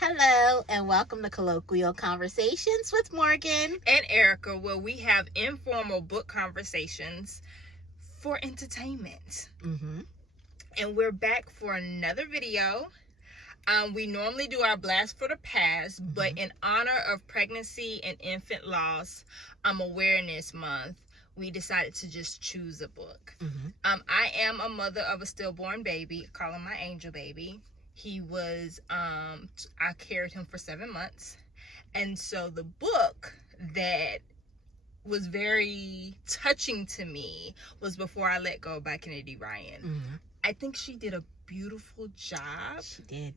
Hello, and welcome to Colloquial Conversations with Morgan and Erica, where we have informal book conversations for entertainment. And we're back for another video. We normally do our Blast for the Past, but in honor of Pregnancy and Infant Loss Awareness Month, we decided to just choose a book. I am a mother of a stillborn baby, call him my angel baby. He was, I carried him for 7 months. And so the book that was very touching to me was Before I Let Go by Kennedy Ryan. I think she did a beautiful job. She did.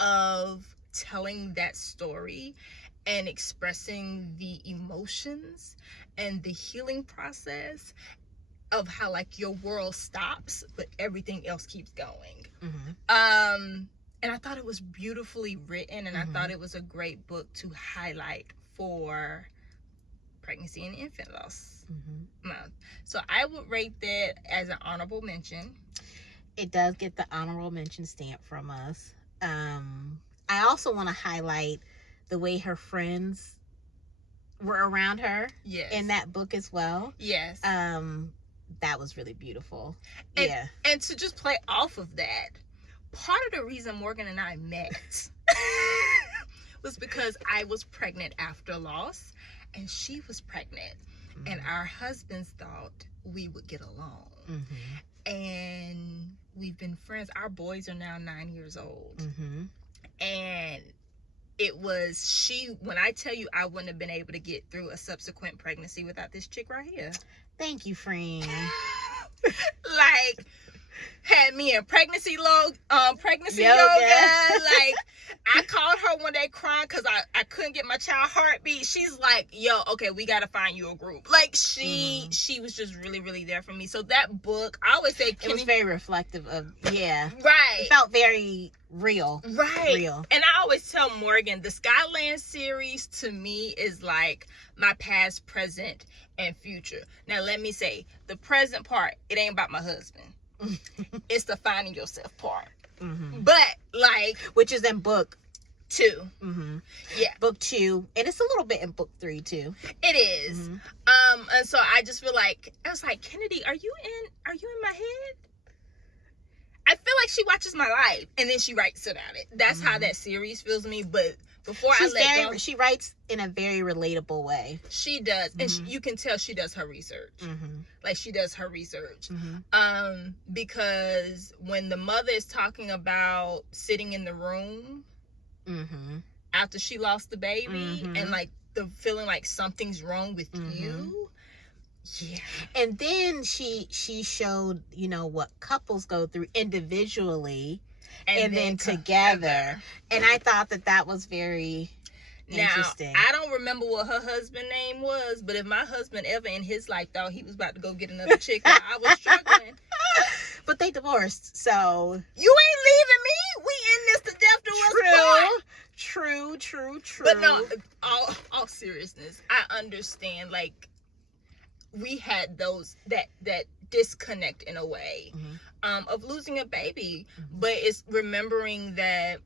Of telling that story and expressing the emotions and the healing process of how like your world stops but everything else keeps going. And I thought it was beautifully written, and I thought it was a great book to highlight for Pregnancy and Infant Loss Month. So I would rate that as an honorable mention. It does get the honorable mention stamp from us. I also want to highlight the way her friends were around her in that book as well. Yes. That was really beautiful. And to just play off of that, part of the reason Morgan and I met was because I was pregnant after loss and she was pregnant. And our husbands thought we would get along. And we've been friends. Our boys are now 9 years old. And it was when I tell you I wouldn't have been able to get through a subsequent pregnancy without this chick right here. Thank you, friend. Like, had me in pregnancy yoga. Like, I called her one day crying because I couldn't get my child heartbeat. She's like, yo, okay, we got to find you a group. Like, she was just really, really there for me. So that book, I always say, it was very reflective of, right. It felt very real. Real. And I always tell Morgan, the Skyland series to me is like my past, present, and future. Now, let me say, the present part, it ain't about my husband. It's the finding yourself part. But like, which is in book 2. Yeah, book 2, and it's a little bit in book 3 too. It is. And so I just feel like, I was like, Kennedy, are you in my head? I feel like she watches my life and then she writes about it. That's how that series feels to me. But before I let go, she writes in a very relatable way. She does, and you can tell she does her research. Like, she does her research. Because when the mother is talking about sitting in the room after she lost the baby, and like the feeling like something's wrong with you. Yeah. And then she showed, what couples go through individually and then together. And I thought that was very interesting. Now, I don't remember what her husband's name was, but if my husband ever in his life thought he was about to go get another chick while I was struggling. But they divorced, so. You ain't leaving me. We in this to death do us part. True. But no, all seriousness, I understand, like, we had that disconnect in a way of losing a baby, but it's remembering that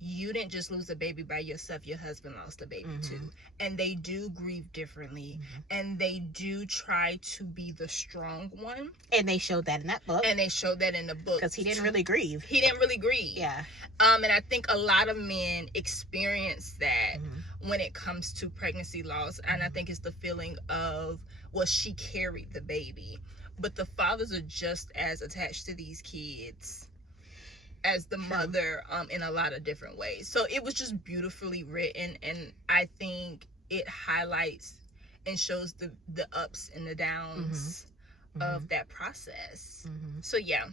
you didn't just lose a baby by yourself. Your husband lost a baby too, and they do grieve differently, and they do try to be the strong one, and they showed that in that book, and they showed that in the book because he didn't really grieve. Yeah. And I think a lot of men experience that when it comes to pregnancy loss, and I think it's the feeling of, well, she carried the baby, but the fathers are just as attached to these kids as the mother in a lot of different ways. So it was just beautifully written, and I think it highlights and shows the ups and the downs of that process. So yeah,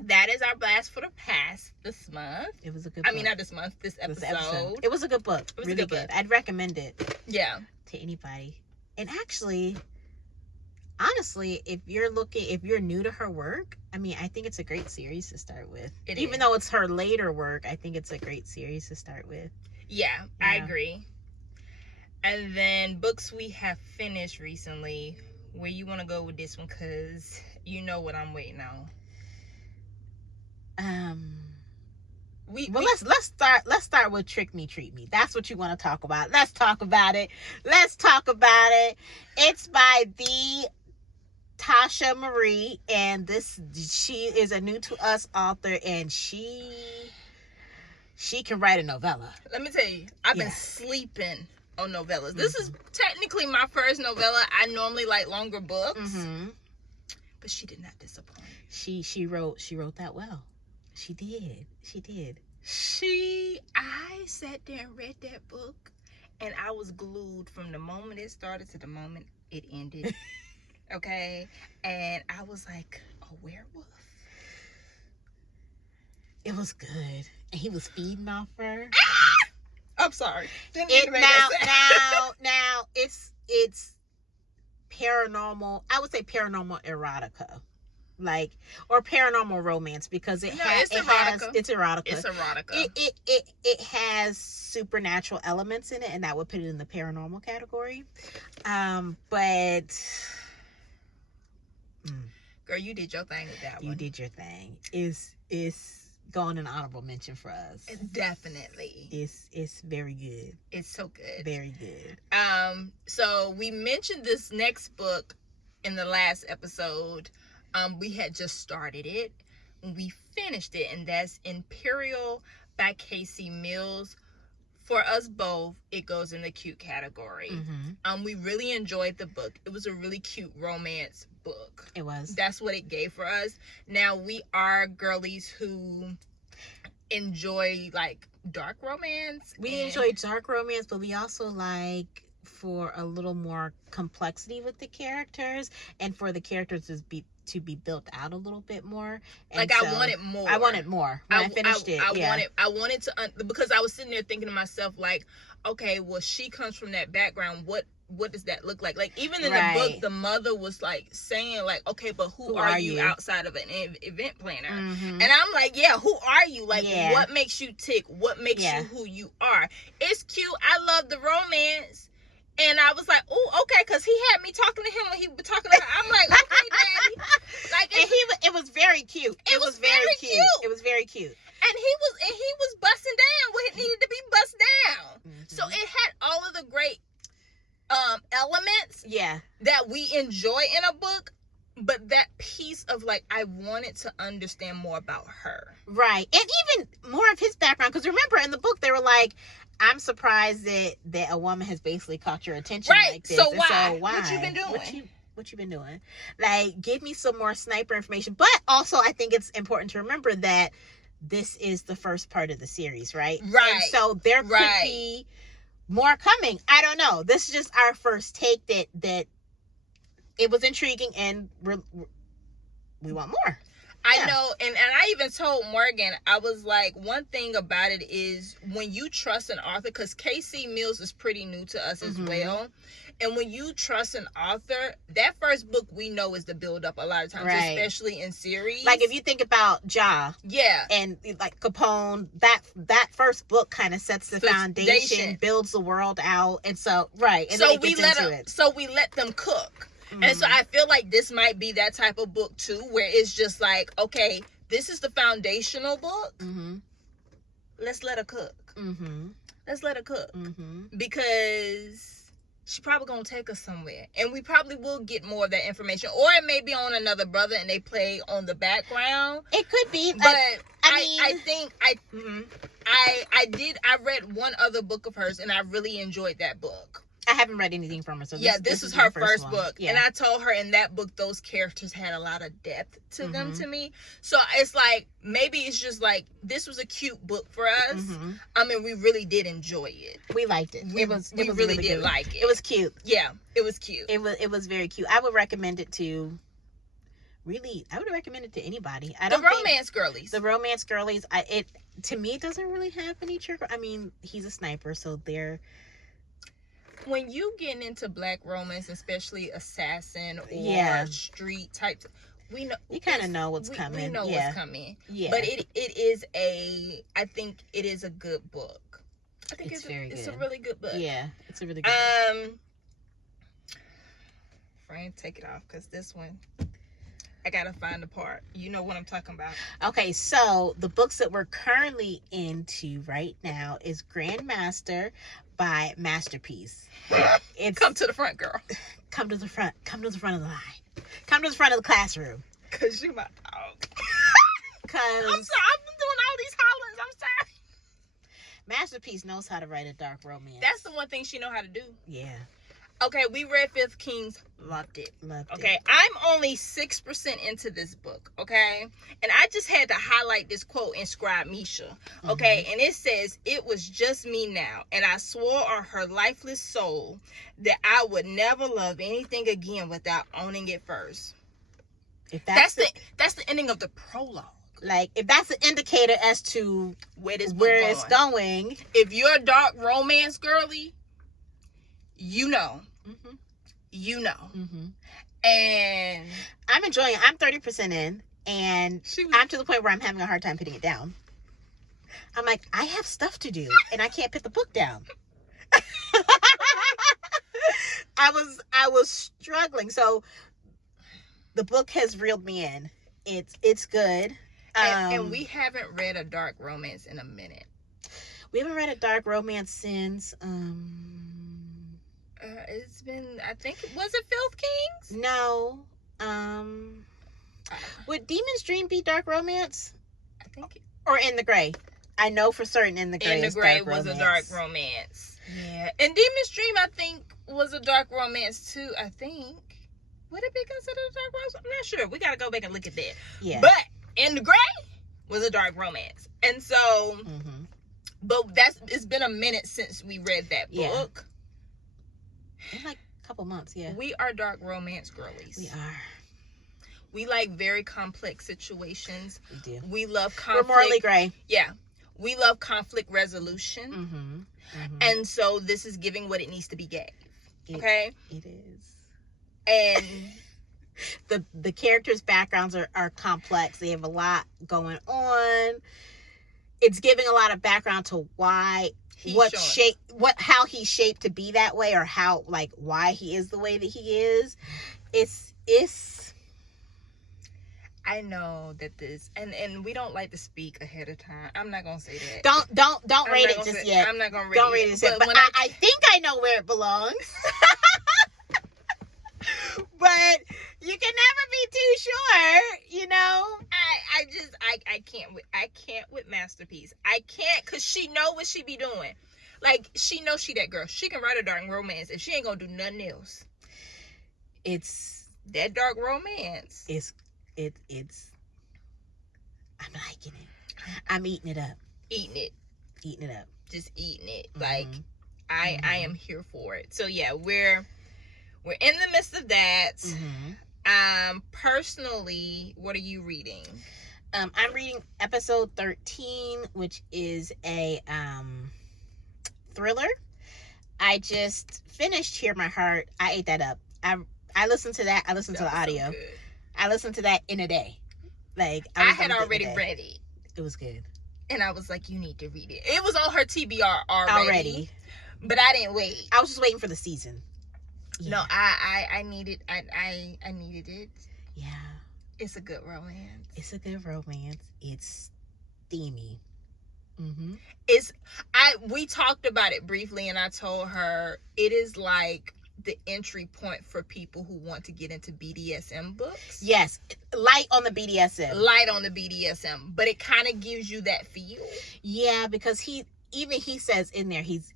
that is our Blast for the Past this month. It was a good book. I mean, not this month, this episode. It was a good book. It was really a good good. I'd recommend it to anybody. And actually, honestly, if you're new to her work, I mean, I think it's a great series to start with. Even though it's her later work, I think it's a great series to start with. Yeah, I agree. And then books we have finished recently. Where you want to go with this one? Because you know what I'm waiting on. let's start with Trick Me Treat Me. That's what you want to talk about. Let's talk about it. It's by the Tasha Marie, and she is a new to us author, and she can write a novella. Let me tell you, I've been sleeping on novellas. This is technically my first novella. I normally like longer books, but she did not disappoint. She wrote that well. She did. I sat there and read that book, and I was glued from the moment it started to the moment it ended. Okay, and I was like, a werewolf. It was good, and he was feeding off her. I'm sorry. Now it's paranormal. I would say paranormal erotica, or paranormal romance, because it's erotica. It's erotica. It has supernatural elements in it, and that would put it in the paranormal category. But girl, you did your thing with that one. You did your thing. It's going an honorable mention for us. Definitely. It's very good. It's so good. Very good. So we mentioned this next book in the last episode. We had just started it. We finished it, and that's Imperial by Casey Mills. For us both, it goes in the cute category. We really enjoyed the book. It was a really cute romance book. It was. That's what it gave for us. Now, we are girlies who enjoy dark romance. We enjoy dark romance, but we also like for a little more complexity with the characters, and for the characters to be built out a little bit more. And I wanted more. I wanted more when I finished it. I wanted to, because I was sitting there thinking to myself, okay, well, she comes from that background. What does that look like? Even in the book, the mother was saying okay, but who are you outside of an event planner? And I'm like, yeah, who are you? What makes you tick? What makes you who you are? It's cute. I love the romance. And I was like, oh, okay, because he had me talking to him when he was talking to her. I'm like, okay, daddy. It was very cute. It was very cute. It was very cute. And he was busting down what it needed to be bust down. So it had all of the great elements that we enjoy in a book, but that piece of I wanted to understand more about her. Right. And even more of his background, because remember in the book they were like, I'm surprised that a woman has basically caught your attention like this. So why? What you been doing? What you been doing? Give me some more sniper information. But also, I think it's important to remember that this is the first part of the series, right? Right. And so there could be more coming. I don't know. This is just our first take that it was intriguing, and we want more. I know, and I even told Morgan, I was like, one thing about it is when you trust an author, because Casey Mills is pretty new to us as well, and when you trust an author, that first book we know is the build-up a lot of times, especially in series. If you think about Ja, and Capone, that first book kind of sets the foundation, builds the world out, and so and so then we let them cook. And so I feel like this might be that type of book too, where it's just okay, this is the foundational book. Let's let her cook. Let's let her cook. Because she probably gonna take us somewhere, and we probably will get more of that information, or it may be on another brother and they play on the background. It could be, but I read one other book of hers, and I really enjoyed that book. I haven't read anything from her, so this is her first book. And I told her in that book those characters had a lot of depth to them to me. So it's maybe it's just this was a cute book for us. I mean, we really did enjoy it. We liked it. We really did like it. It was cute. Yeah, it was cute. It was very cute. I would recommend it to anybody. The romance girlies. To me, it doesn't really have any trigger. I mean, he's a sniper, so they're. When you get into black romance, especially assassin or street type, we know you kind of know what's coming. We know what's coming. Yeah. But I think it is a good book. I think it's very good. It's a really good book. Yeah, it's a really good book. Fran, take it off, because this one, I gotta find the part. You know what I'm talking about. Okay, so the books that we're currently into right now is Grandmaster by Masterpiece. Come to the front, girl. Come to the front. Come to the front of the line. Come to the front of the classroom. Cause you my dog. Cause I'm sorry. I've been doing all these hollers. I'm sorry. Masterpiece knows how to write a dark romance. That's the one thing she know how to do. Yeah. Okay, we read Fifth Kings, loved it. Loved okay, it. I'm only 6% into this book, okay? And I just had to highlight this quote in Scribe Misha, okay? And it says, "It was just me now, and I swore on her lifeless soul that I would never love anything again without owning it first." If that's the ending of the prologue. Like, if that's an indicator as to where it's going. If you're a dark romance girly, you know. Mm-hmm. You know. Mm-hmm. And I'm enjoying it. I'm 30% in, and I'm to the point where I'm having a hard time putting it down. I'm like, I have stuff to do, and I can't put the book down. I was struggling. So the book has reeled me in. It's good. And we haven't read a dark romance in a minute. We haven't read a dark romance since it's been, I think, was it Filth Kings? No. Would Demon's Dream be dark romance? I think. Or In the Gray? I know for certain In the Gray. In the Gray was a dark romance. Yeah. And Demon's Dream, I think, was a dark romance too. I think. Would it be considered a dark romance? I'm not sure. We gotta go back and look at that. Yeah. But In the Gray was a dark romance, and so. Mm-hmm. But it's been a minute since we read that book. In like a couple months, yeah. We are dark romance girlies. We are. We like very complex situations. We do. We love conflict. We're morally gray. Yeah. We love conflict resolution. Mm-hmm. Mm-hmm. And so this is giving what it needs to be gave. Okay? It is. And the characters' backgrounds are complex. They have a lot going on. It's giving a lot of background to why how he's shaped to be that way, or how, like, why he is the way that he is. It's I know that this and we don't like to speak ahead of time. I'm not gonna say that. Don't rate it just yet. I'm not gonna rate don't rate it just yet. But I think I know where it belongs. But you can never be too sure, you know. I can't with Masterpiece. I can't, cause she know what she be doing. Like, she knows she that girl. She can write a dark romance if she ain't gonna do nothing else. It's that dark romance. It's I'm liking it. I'm eating it up. Eating it up. Just eating it. Mm-hmm. Like, I am here for it. So yeah, we're in the midst of that. Mm-hmm. Personally, what are you reading? I'm reading episode 13, which is a thriller. I just finished Hear My Heart. I ate that up. I listened to that. I listened to the audio. So I listened to that in a day. Like, I had already read it. It was good. And I was like, you need to read it. It was on her TBR already. But I didn't wait. I was just waiting for the season. Yeah. No, I needed I needed it. Yeah. It's a good romance. It's a good romance. It's steamy. Mm-hmm. We talked about it briefly, and I told her it is like the entry point for people who want to get into BDSM books. Yes, light on the BDSM, but it kind of gives you that feel. Yeah, because he says in there he's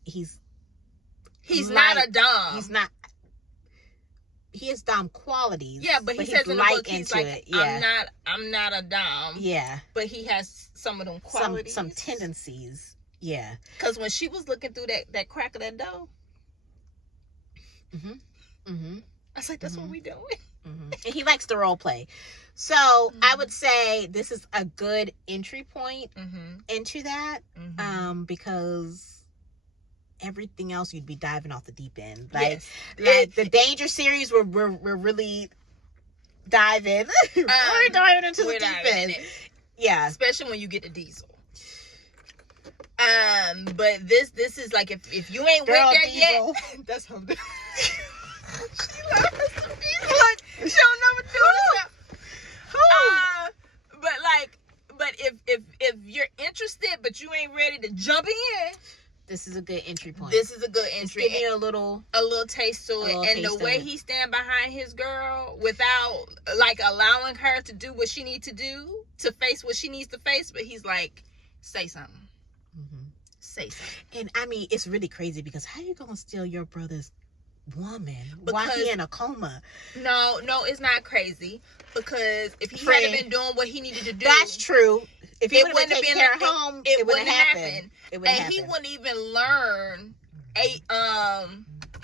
not a dom. He's not. He has dom qualities. Yeah, but he says in the book he's like, it. Yeah. I'm not a dom. Yeah, but he has some of them qualities, some tendencies. Yeah, because when she was looking through that crack of that door, I was like, that's what we doing. And he likes the role play, so I would say this is a good entry point into that, because everything else you'd be diving off the deep end. Like the Danger series, we're really diving. We're diving into the deep end. Yeah, especially when you get to Diesel. But this is like if you ain't Girl, went there Diesel. yet, that's how. She loves Diesel. Like, she don't never do it. interested, but you ain't ready to jump in, this is a good entry point. This is a good entry. It's giving you a little taste to it. And the way he stand behind his girl without like allowing her to do what she needs to do, to face what she needs to face, but he's like, say something. Mm-hmm. Say something. And I mean, it's really crazy because how you gonna steal your brother's woman while he in a coma? No, it's not crazy. Because if he hadn't been doing what he needed to do, that's true. If he would have been taking care of home, it wouldn't happen. And he wouldn't even learn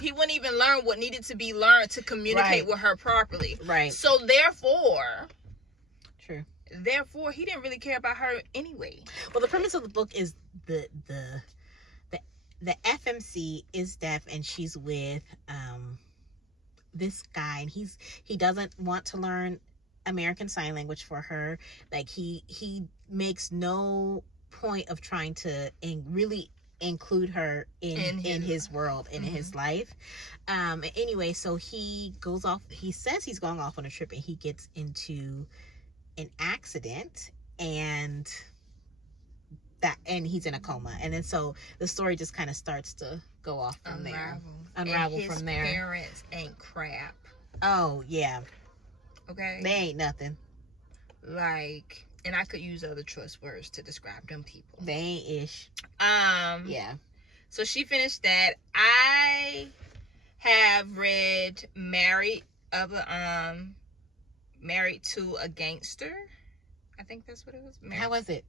he wouldn't even learn what needed to be learned to communicate with her properly. Right. So therefore, true. Therefore, he didn't really care about her anyway. Well, the premise of the book is the FMC is deaf, and she's with this guy, and he doesn't want to learn American Sign Language for her. Like he makes no point of trying to really include her in his world, in his life. Anyway, so he goes off. He says he's going off on a trip, and he gets into an accident, and he's in a coma. And then so the story just kind of starts to go off from there. Unravel from there. His parents ain't crap. Oh yeah. Okay. They ain't nothing. Like, and I could use other choice words to describe them people. They ain't ish. Yeah. So she finished that. I have read Married to a Gangster. I think that's what it was. How was it?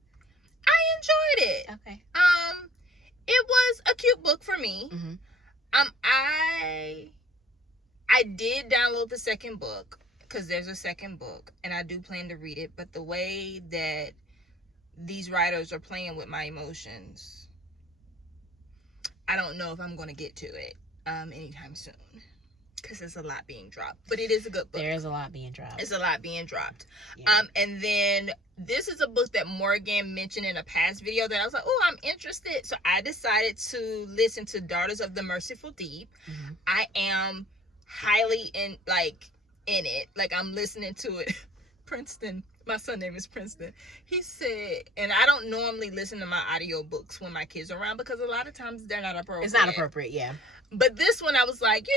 I enjoyed it. Okay. It was a cute book for me. Mm-hmm. I did download the second book, because there's a second book, and I do plan to read it, but the way that these writers are playing with my emotions, I don't know if I'm going to get to it anytime soon, because there's a lot being dropped. But it is a good book. There is a lot being dropped. It's a lot being dropped. Yeah. And then this is a book that Morgan mentioned in a past video that I was like, oh, I'm interested. So I decided to listen to Daughters of the Merciful Deep. Mm-hmm. I am highly in it. Like, I'm listening to it. Princeton, my son name is Princeton. He said, and I don't normally listen to my audiobooks when my kids are around, because a lot of times they're not appropriate. It's not appropriate, yeah. But this one, I was like,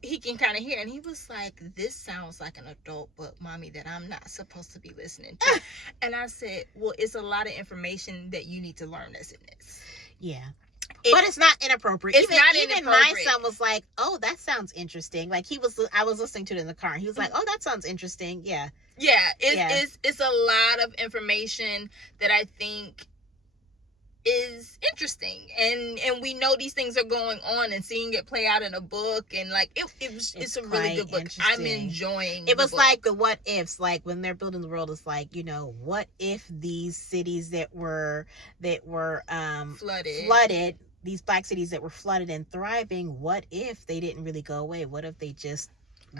he can kind of hear. And he was like, this sounds like an adult book, Mommy, that I'm not supposed to be listening to. And I said, well, it's a lot of information that you need to learn that's in this. Yeah. But it's not inappropriate. It's not inappropriate. Even my son was like, oh, that sounds interesting. Like, I was listening to it in the car. He was like, oh, that sounds interesting. Yeah. Yeah. It's a lot of information that I think is interesting, and we know these things are going on, and seeing it play out in a book, and like it's a really good book. I'm enjoying it. Was like the what ifs, like when they're building the world, it's like, what if these cities that were flooded, these black cities that were flooded and thriving, what if they didn't really go away? What if they just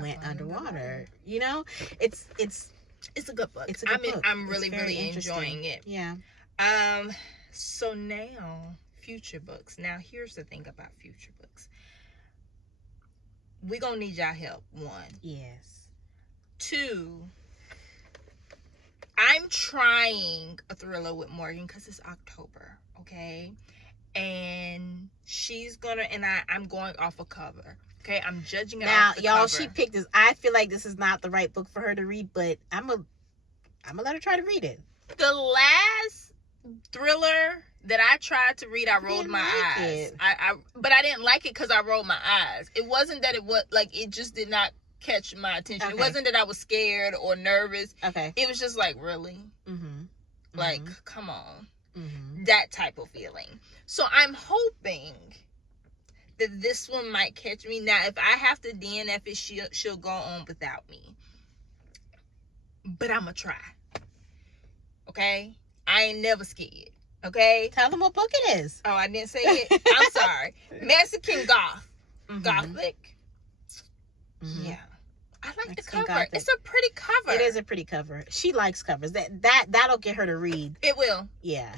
went underwater? It's a good book. It's a good book. I'm really enjoying it. Yeah. So now, future books. Now, here's the thing about future books. We're going to need y'all help, 1. Yes. 2, I'm trying a thriller with Morgan because it's October, okay? And she's going to, and I'm going off a cover. Okay, I'm judging it off the y'all, cover. she picked this. I feel like this is not the right book for her to read, but I'm going to let her try to read it. The last thriller that I tried to read, I rolled my eyes. But I didn't like it because I rolled my eyes. It wasn't that it was like, it just did not catch my attention. Okay. It wasn't that I was scared or nervous. Okay. It was just like, really? Mm-hmm. Like, come on. Mm-hmm. That type of feeling. So I'm hoping that this one might catch me. Now, if I have to DNF it, she'll go on without me. But I'm going to try. Okay? I ain't never scared. Okay? Tell them what book it is. Oh, I didn't say it? I'm sorry. Mexican Gothic. Mm-hmm. Yeah. I like Mexican the cover. Gothic. It's a pretty cover. It is a pretty cover. She likes covers. That'll get her to read. It will. Yeah.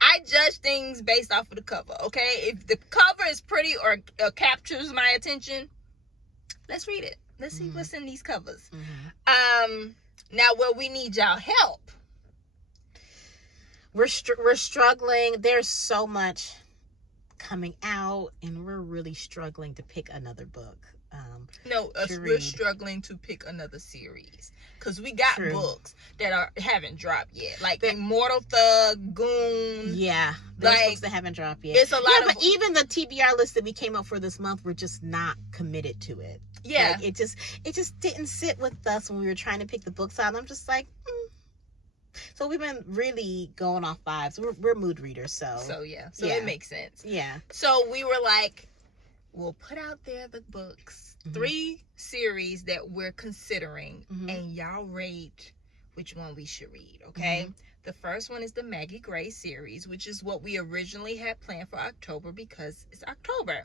I judge things based off of the cover, okay? If the cover is pretty or captures my attention, let's read it. Let's see what's in these covers. Mm-hmm. Now, where we need y'all help. we're struggling. There's so much coming out, and we're really struggling to pick another book. We're struggling to pick another series because we got books that haven't dropped yet, like Immortal Thug, Goon. Yeah, there's books that haven't dropped yet. It's a lot but even the TBR list that we came up for this month, we're just not committed to it. Yeah, like, it just didn't sit with us when we were trying to pick the books out. I'm just like, So we've been really going off vibes. We're mood readers, so yeah, it makes sense. Yeah. So we were like, we'll put out there the books, 3 series that we're considering, and y'all rate which one we should read, okay? The first one is the Maggie Gray series, which is what we originally had planned for October because it's October.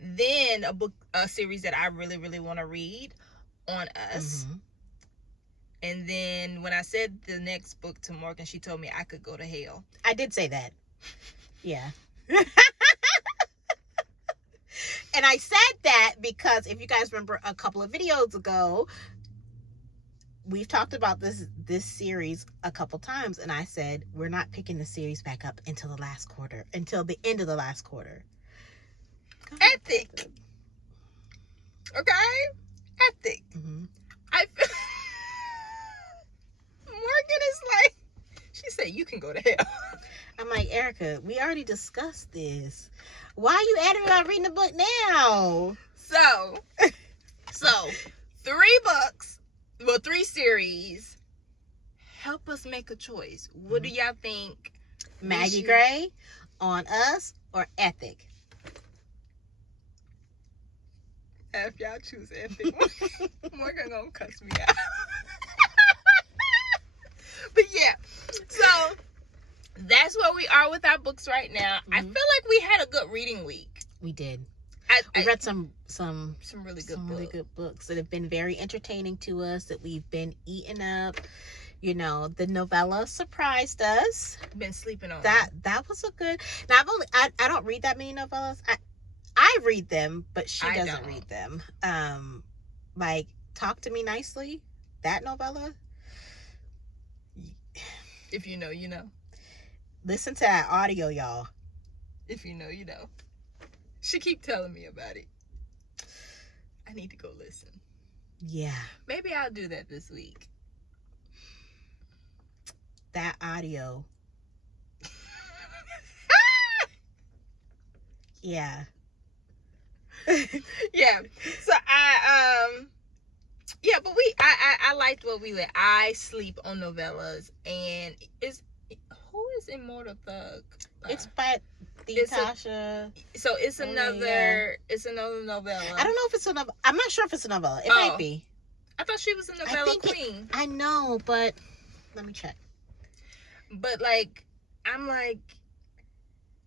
Then a series that I really, really want to read, On Us. And then when I said the next book to Morgan, she told me I could go to hell. I did say that. Yeah. And I said that because if you guys remember a couple of videos ago, we've talked about this series a couple times, and I said we're not picking the series back up until the end of the last quarter. Ethic. Okay? Ethic. Morgan is like, she said, you can go to hell. I'm like, Erica, we already discussed this. Why are you adamant about reading the book now? So 3 books, 3 series. Help us make a choice. What do y'all think? Maggie Gray, On Us, or Ethic? If y'all choose Ethic, Morgan gonna cuss me out. But yeah, so that's where we are with our books right now. I feel like we had a good reading week. We did. We read some really good books that have been very entertaining to us, that we've been eating up. You know, the novella surprised us. Been sleeping on that. That was a good. Now I don't read that many novellas. I read them, but she doesn't read them. Like Talk to Me Nicely, that novella. If you know, you know. Listen to that audio, y'all. If you know, you know. She keep telling me about it. I need to go listen. Yeah. Maybe I'll do that this week. That audio. Yeah. Yeah. So but I liked what we read. I sleep on novellas, and who is Immortal Thug? It's by Tasha. So it's another novella. I don't know if it's a novella. I'm not sure if it's a novella. It might be. I thought she was a novella queen. I know, but let me check. But like, I'm like,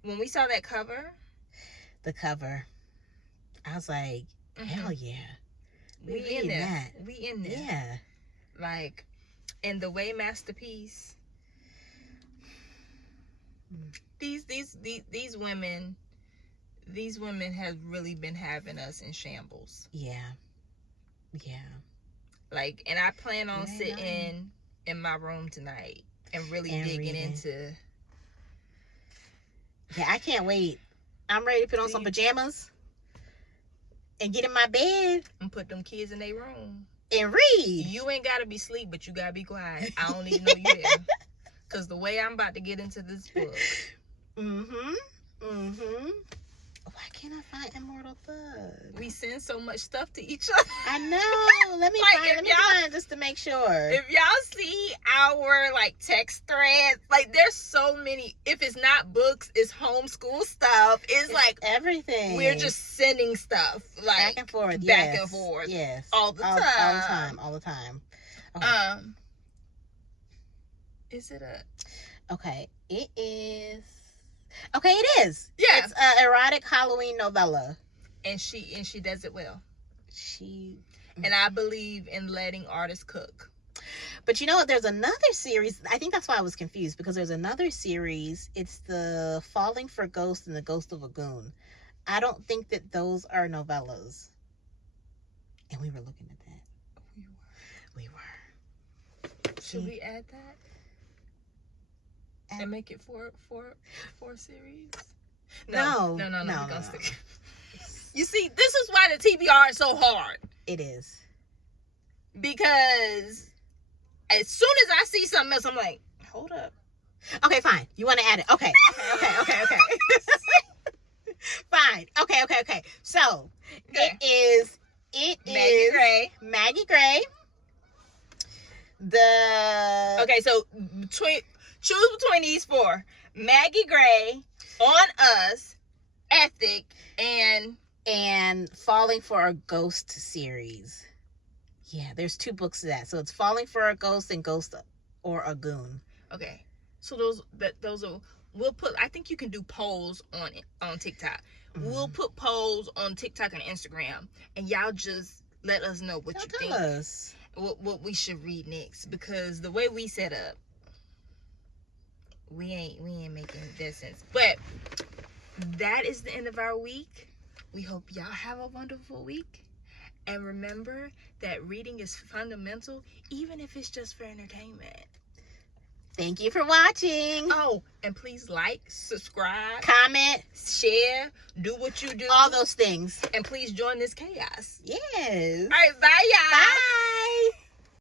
when we saw that cover, I was like, hell yeah. We in there. We in there. Yeah. Like, and the way Masterpiece. These women have really been having us in shambles. Yeah. Yeah. Like, and I plan on sitting in my room tonight and really digging into. Yeah, I can't wait. I'm ready to put on some pajamas and get in my bed and put them kids in their room and read. You ain't gotta be asleep, but you gotta be quiet. I don't need to know you there. Cause the way I'm about to get into this book. Why can't I find Immortal Thug? We send so much stuff to each other. I know. Let me find it just to make sure. If y'all see our like text threads, like there's so many. If it's not books, it's homeschool stuff. It's like everything. We're just sending stuff like back and forth. Yes. All the time. All the time. Okay. Is it a? Okay. It is. Okay, it is. Yeah. It's an erotic Halloween novella. And she does it well. And I believe in letting artists cook. But you know what? There's another series. I think that's why I was confused, because there's another series. It's the Falling for Ghost and the Ghost of a Goon. I don't think that those are novellas. And we were looking at that. We were. Should we add that? And make it four series? No. We're gonna stick. You see, this is why the TBR is so hard. It is. Because as soon as I see something else, I'm like, hold up. Okay, fine. You want to add it? Okay. Fine. Okay. So, it is Maggie Gray. So choose between these four: Maggie Gray, On Us, Ethic, and Falling for a Ghost series. Yeah, there's 2 books of that. So it's Falling for a Ghost and Ghost or a Goon. Okay, so those are. We'll put. I think you can do polls on TikTok. Mm-hmm. We'll put polls on TikTok and Instagram, and y'all just let us know what you think. Us. What we should read next, because the way we set up, we ain't making that sense. But that is the end of our week. We hope y'all have a wonderful week, and remember that reading is fundamental, even if it's just for entertainment. Thank you for watching. Oh, and please like, subscribe, comment, share, do what you do, all those things, and please join this chaos. Yes. All right, bye y'all. Bye.